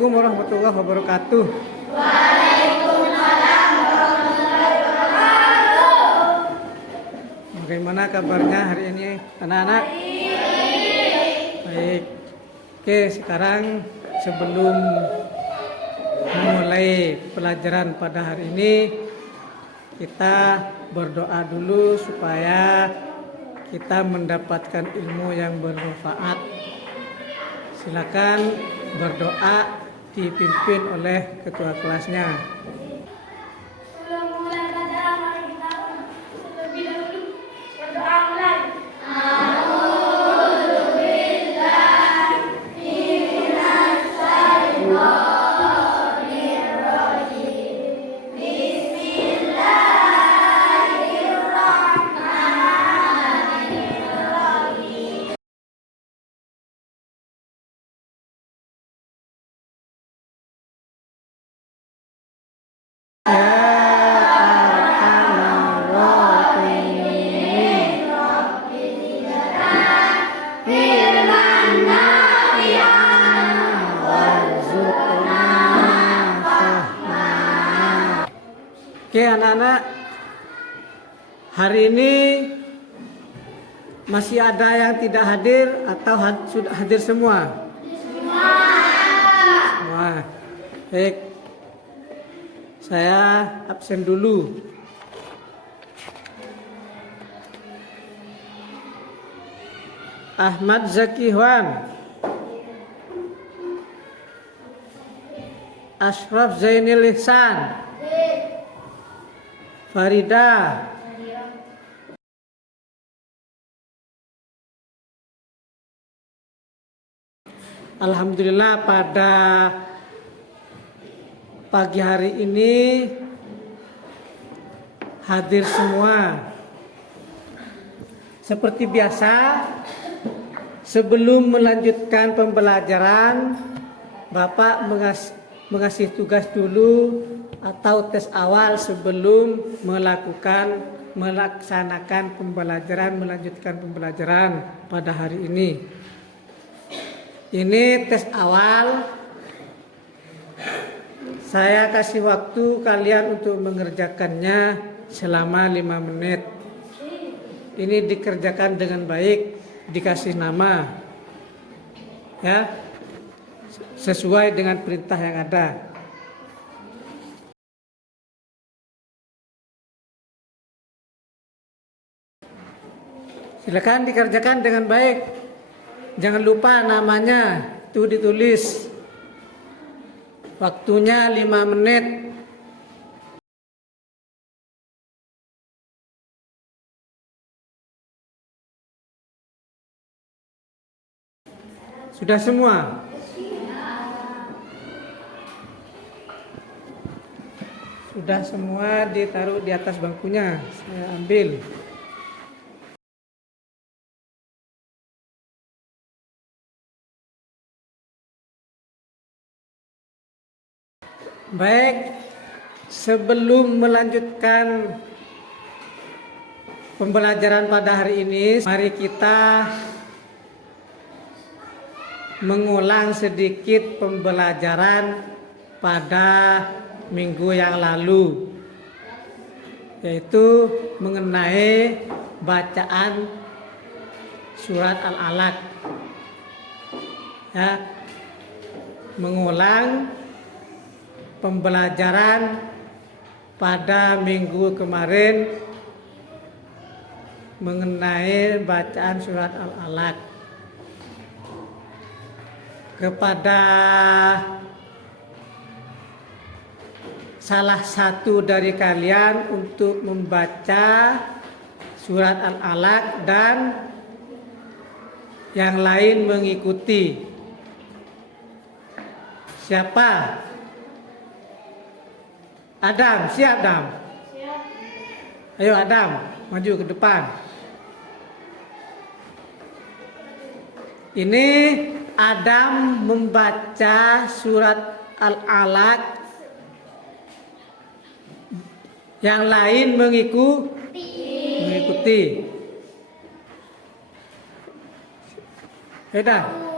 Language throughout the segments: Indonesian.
Assalamualaikum warahmatullahi wabarakatuh. Bagaimana kabarnya hari ini anak-anak? Baik. Oke, sekarang sebelum memulai pelajaran pada hari ini, kita berdoa dulu supaya kita mendapatkan ilmu yang bermanfaat. Silakan berdoa dipimpin oleh ketua kelasnya. Oke anak-anak, hari ini masih ada yang tidak hadir atau sudah hadir semua? Semua. Baik, saya absen dulu. Ahmad Zakiwan, Ashraf Zainil Ihsan, Farida, alhamdulillah pada pagi hari ini hadir semua. Seperti biasa, sebelum melanjutkan pembelajaran, Bapak mengasih tugas dulu atau tes awal sebelum melaksanakan pembelajaran, melanjutkan pembelajaran pada hari ini. Ini tes awal. Saya kasih waktu kalian untuk mengerjakannya selama 5 menit. Ini dikerjakan dengan baik, dikasih nama, ya, sesuai dengan perintah yang ada. Silakan dikerjakan dengan baik. Jangan lupa namanya itu ditulis. Waktunya 5 menit. Sudah semua? Sudah semua ditaruh di atas bangkunya. Saya ambil. Baik, sebelum melanjutkan pembelajaran pada hari ini, mari kita mengulang sedikit pembelajaran pada minggu yang lalu, yaitu mengenai bacaan surat Al-Alaq. Ya, mengulang pembelajaran pada minggu kemarin mengenai bacaan surat Al-Alaq. Kepada salah satu dari kalian untuk membaca surat Al-Alaq dan yang lain mengikuti. Siapa? Adam, siap Adam? Siap. Ayo Adam, maju ke depan. Ini Adam membaca surat Al-Alaq, yang lain mengikuti. Adam.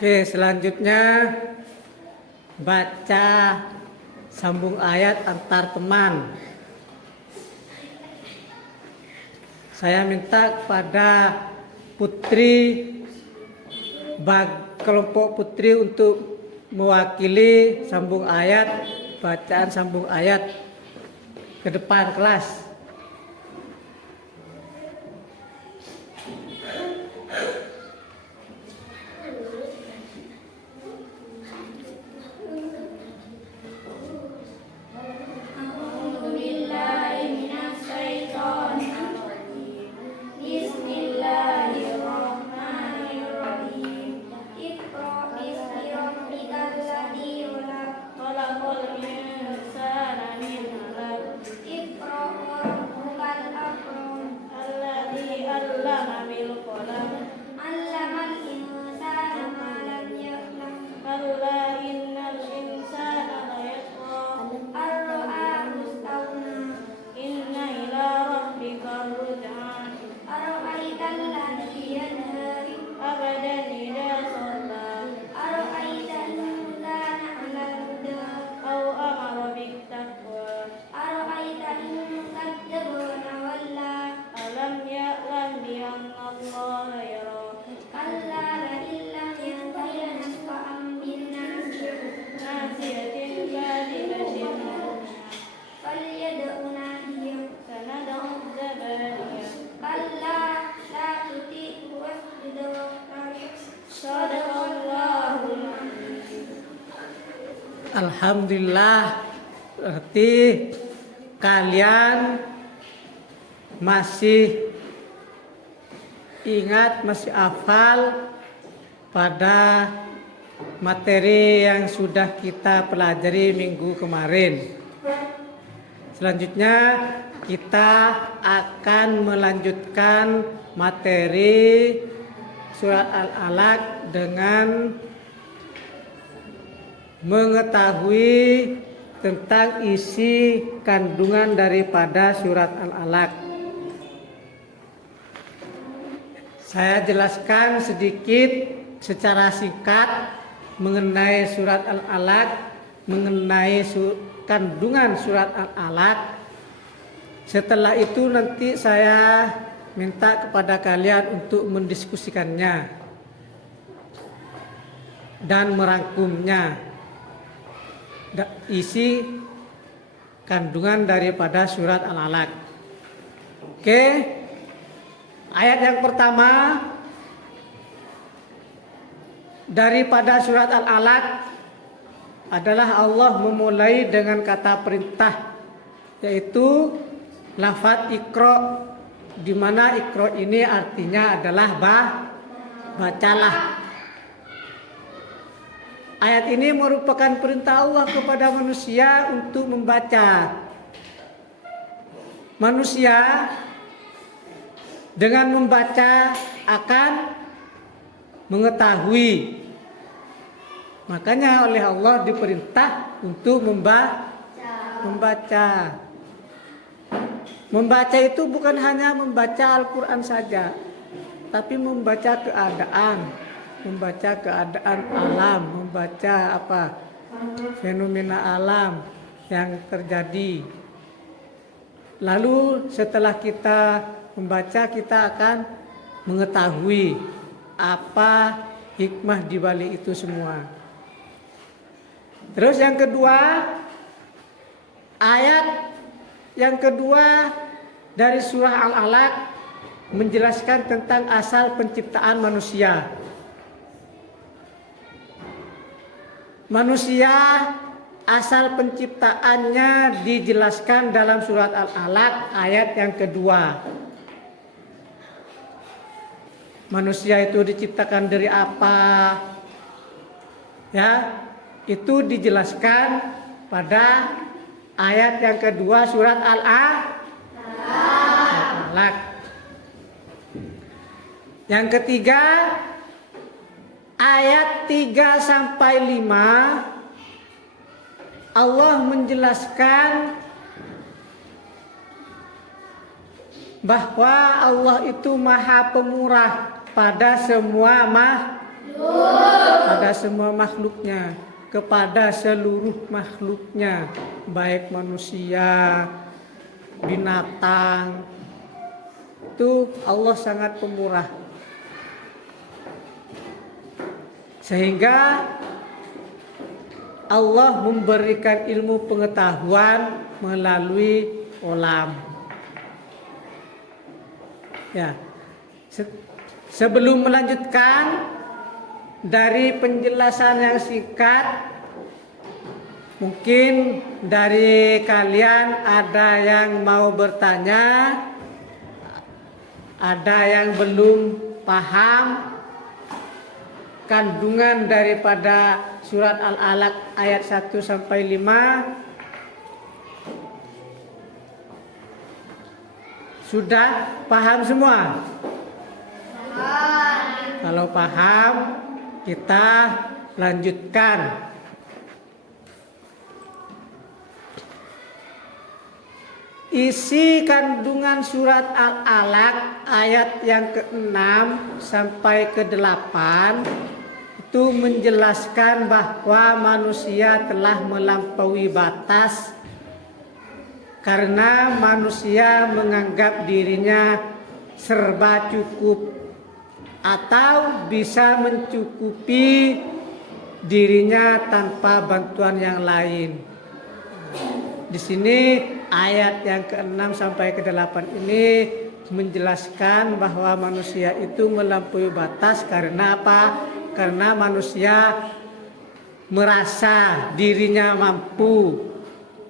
Oke, selanjutnya baca sambung ayat antar teman. Saya minta kepada kelompok putri untuk mewakili sambung ayat, bacaan sambung ayat ke depan kelas. Alhamdulillah, berarti kalian masih ingat, masih hafal pada materi yang sudah kita pelajari minggu kemarin. Selanjutnya kita akan melanjutkan materi surat Al-Alaq dengan mengetahui tentang isi kandungan daripada surat Al-Alaq. Saya jelaskan sedikit secara singkat mengenai surat Al-Alaq, mengenai kandungan surat Al-Alaq. Setelah itu nanti saya minta kepada kalian untuk mendiskusikannya dan merangkumnya, isi kandungan daripada surat Al-Alaq. Oke, ayat yang pertama daripada surat Al-Alaq adalah Allah memulai dengan kata perintah, yaitu lafaz Iqra, di mana Iqra ini artinya adalah bacalah. Ayat ini merupakan perintah Allah kepada manusia untuk membaca. Manusia dengan membaca akan mengetahui. Makanya oleh Allah diperintah untuk membaca. Membaca itu bukan hanya membaca Al-Quran saja, tapi membaca keadaan. Membaca keadaan alam, membaca fenomena alam yang terjadi. Lalu setelah kita membaca, kita akan mengetahui apa hikmah di balik itu semua. Terus yang kedua, ayat yang kedua dari surah Al-Alaq menjelaskan tentang asal penciptaan manusia. Manusia asal penciptaannya dijelaskan dalam surat Al-Alaq ayat yang kedua. Manusia itu diciptakan dari apa? Ya, itu dijelaskan pada ayat yang kedua surat Al-Alaq. Yang ketiga, ayat 3 sampai 5 Allah menjelaskan bahwa Allah itu Maha Pemurah pada semua makhluk. pada semua makhluknya, kepada seluruh makhluknya, baik manusia, binatang. Itu Allah sangat pemurah. Sehingga Allah memberikan ilmu pengetahuan melalui kolam. Ya. Sebelum melanjutkan dari penjelasan yang singkat, mungkin dari kalian ada yang mau bertanya, ada yang belum paham kandungan daripada surat Al-Alaq ayat 1 sampai 5. Sudah paham semua? Kalau paham, kita lanjutkan. Isi kandungan surat Al-Alaq ayat yang ke-6 sampai ke-8 itu menjelaskan bahwa manusia telah melampaui batas karena manusia menganggap dirinya serba cukup atau bisa mencukupi dirinya tanpa bantuan yang lain. Di sini ayat yang ke-6 sampai ke-8 ini menjelaskan bahwa manusia itu melampaui batas karena apa? Karena manusia merasa dirinya mampu,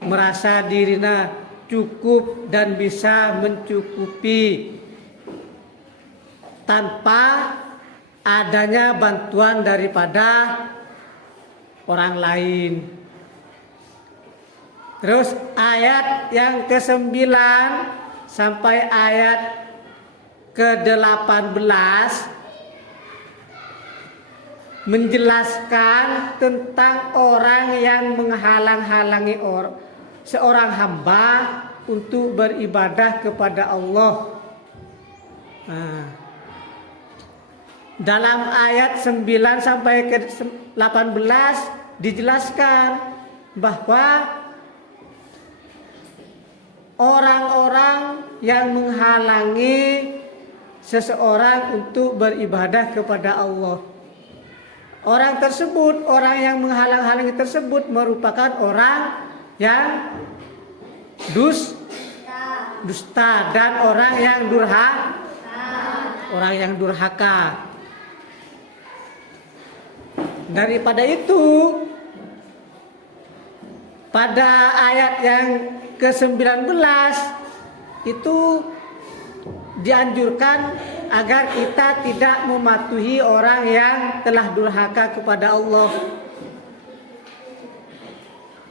merasa dirinya cukup dan bisa mencukupi tanpa adanya bantuan daripada orang lain. Terus ayat yang ke-9 sampai ayat ke-18 menjelaskan tentang orang yang menghalang-halangi seorang hamba untuk beribadah kepada Allah. Nah, dalam ayat 9 sampai ke 18 dijelaskan bahwa orang-orang yang menghalangi seseorang untuk beribadah kepada Allah, orang tersebut, orang yang menghalang-halangi tersebut merupakan orang yang dusta dan orang yang durhaka. Daripada itu, pada ayat yang ke-19 itu dianjurkan agar kita tidak mematuhi orang yang telah durhaka kepada Allah.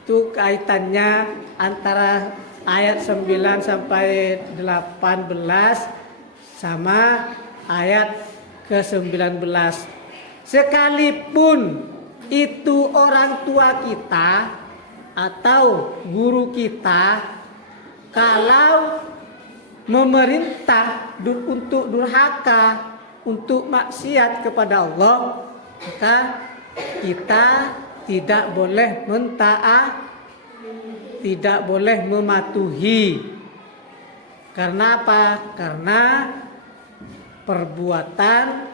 Itu kaitannya antara ayat 9 sampai 18 sama ayat ke-19. Sekalipun itu orang tua kita atau guru kita, kalau memerintah untuk durhaka, untuk maksiat kepada Allah, maka kita tidak boleh tidak boleh mematuhi. Karena apa? Karena perbuatan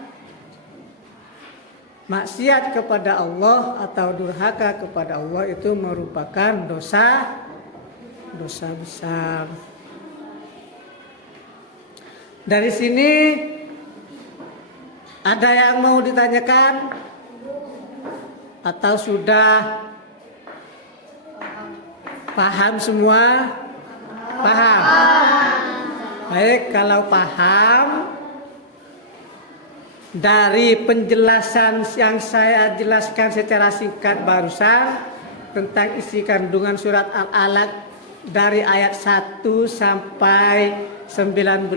maksiat kepada Allah atau durhaka kepada Allah itu merupakan dosa besar. Dari sini ada yang mau ditanyakan atau sudah paham semua? Paham? Baik, kalau paham, dari penjelasan yang saya jelaskan secara singkat barusan tentang isi kandungan surat Al-Alaq dari ayat 1 sampai 19,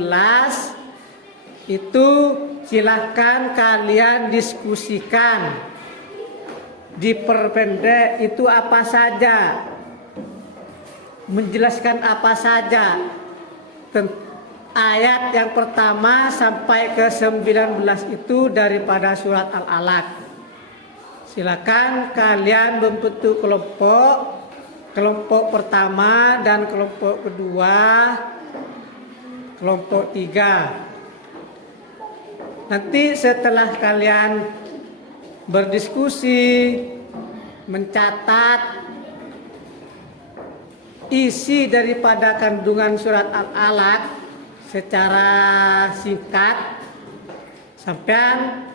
itu silahkan kalian diskusikan, diperpendek itu apa saja, menjelaskan apa saja ayat yang pertama sampai ke 19 itu daripada surat Al-Alaq. Silakan kalian membentuk kelompok pertama dan kelompok kedua, kelompok 3. Nanti setelah kalian berdiskusi, mencatat isi daripada kandungan surat Al-Alaq secara singkat, sampean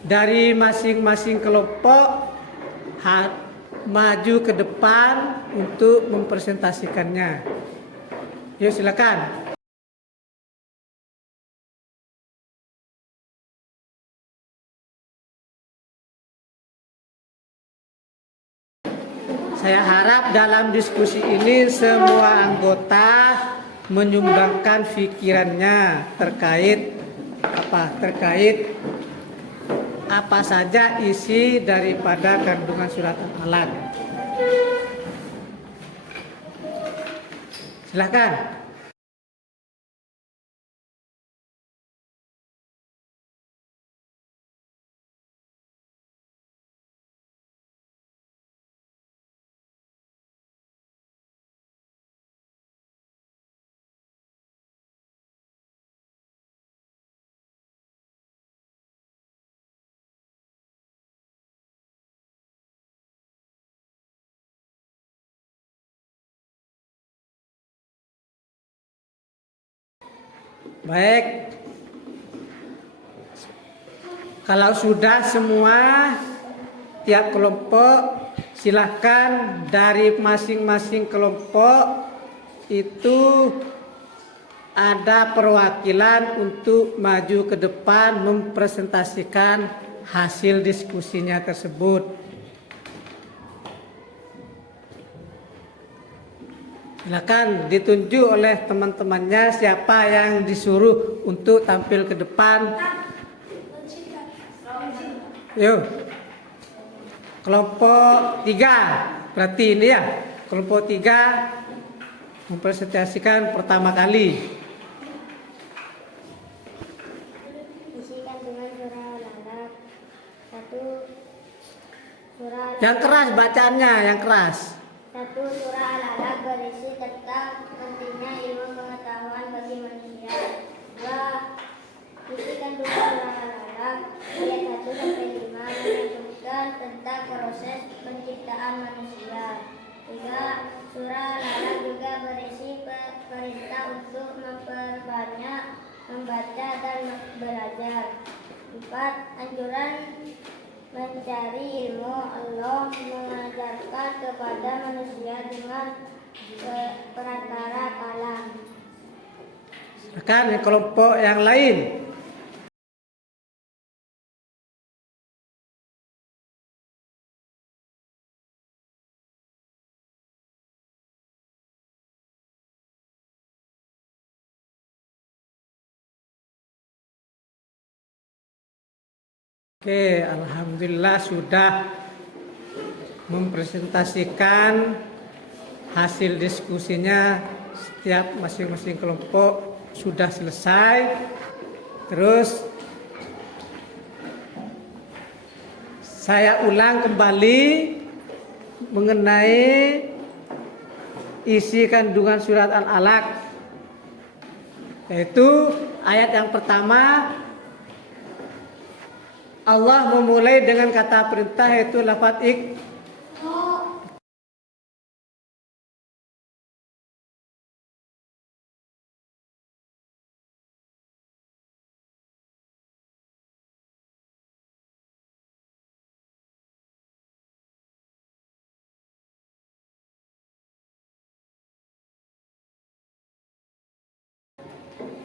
dari masing-masing kelompok maju ke depan untuk mempresentasikannya. Yuk silakan. Saya harap dalam diskusi ini semua anggota menyumbangkan pikirannya terkait apa saja isi daripada kandungan surat Al-Alaq. Silakan. Baik, kalau sudah semua tiap kelompok, silakan dari masing-masing kelompok itu ada perwakilan untuk maju ke depan mempresentasikan hasil diskusinya tersebut. Silakan ditunjuk oleh teman-temannya siapa yang disuruh untuk tampil ke depan. Yuk. Kelompok 3. Berarti ini ya. Kelompok 3 mempresentasikan pertama kali. Isi kandungan surah Al-Alaq. 1. Surah Al-Alaq. Yang keras bacaannya, yang keras. 1. Surah Al-Alaq berisi tentang pentingnya ilmu pengetahuan bagi manusia. 2. Isi kandungan surah Al-Alaq ayat 1-5 menyebutkan tentang proses penciptaan manusia. 3. Surah Al-Alaq juga berisi perintah untuk memperbanyak membaca dan belajar. 4. Anjuran mencari ilmu. Allah mengajarkan kepada manusia dengan perantara kalam. Silakan yang kelompok yang lain. Oke, alhamdulillah sudah mempresentasikan hasil diskusinya. Setiap masing-masing kelompok sudah selesai. Terus saya ulang kembali mengenai isi kandungan surat Al-Alaq, yaitu ayat yang pertama. Allah memulai dengan kata perintah, yaitu lafaz ik.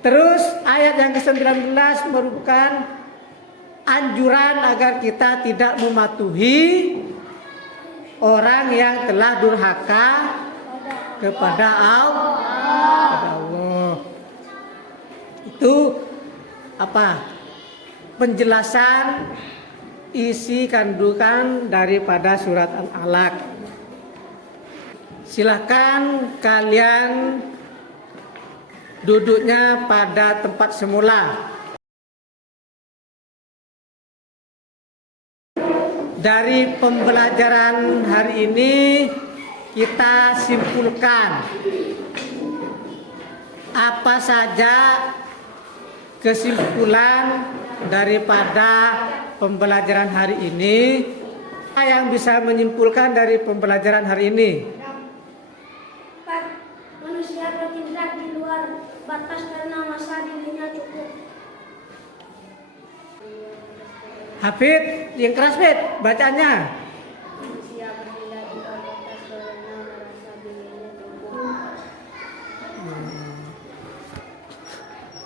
Terus ayat yang ke-19 merupakan anjuran agar kita tidak mematuhi orang yang telah durhaka kepada Allah. Itu apa? Penjelasan isi kandungan daripada surat Al-Alaq. Silakan kalian duduknya pada tempat semula. Dari pembelajaran hari ini kita simpulkan apa saja kesimpulan daripada pembelajaran hari ini. Apa yang bisa menyimpulkan dari pembelajaran hari ini? Manusia bertindak di luar batas karena masa dirinya cukup. Hafid, yang keras Hafid, bacanya. Manusia bertindak di luar batas karena merasa dirinya cukup.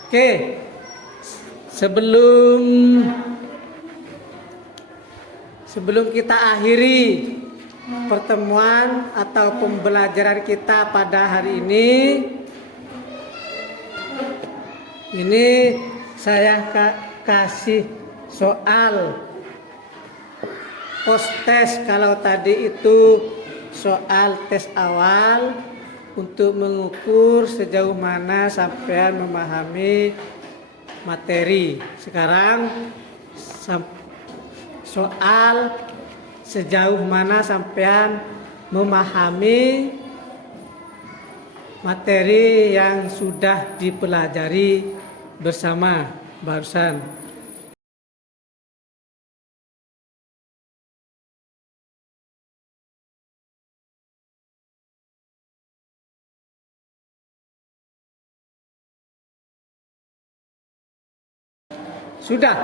Oke, sebelum kita akhiri pertemuan atau pembelajaran kita pada hari ini saya kasih soal post test. Kalau tadi itu soal tes awal untuk mengukur sejauh mana sampean memahami materi. Sekarang soal sejauh mana sampean memahami materi yang sudah dipelajari bersama barusan. Sudah?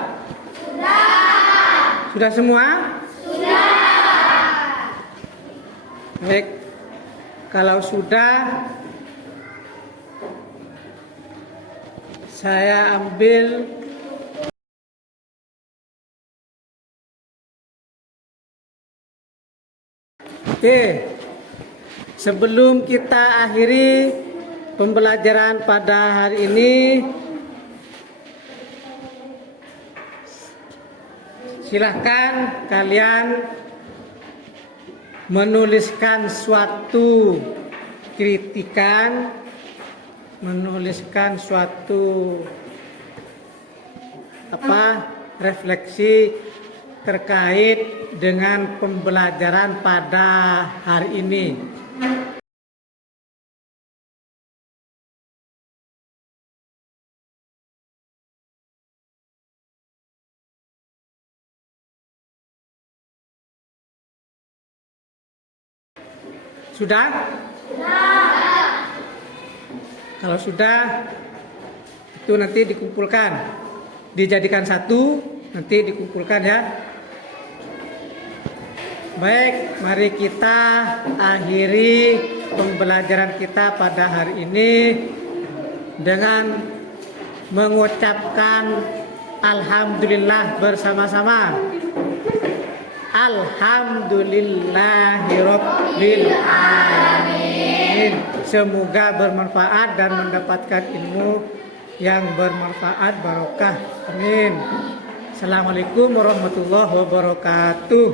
Sudah semua? Baik, kalau sudah, saya ambil sebelum kita akhiri pembelajaran pada hari ini, silahkan kalian menuliskan suatu kritikan, menuliskan suatu refleksi terkait dengan pembelajaran pada hari ini. Sudah? Kalau sudah, itu nanti dikumpulkan, dijadikan satu, nanti dikumpulkan ya. Baik, mari kita akhiri pembelajaran kita pada hari ini dengan mengucapkan alhamdulillah bersama-sama. Alhamdulillahirabbil alamin. Semoga bermanfaat dan mendapatkan ilmu yang bermanfaat barokah. Amin. Assalamualaikum warahmatullahi wabarakatuh.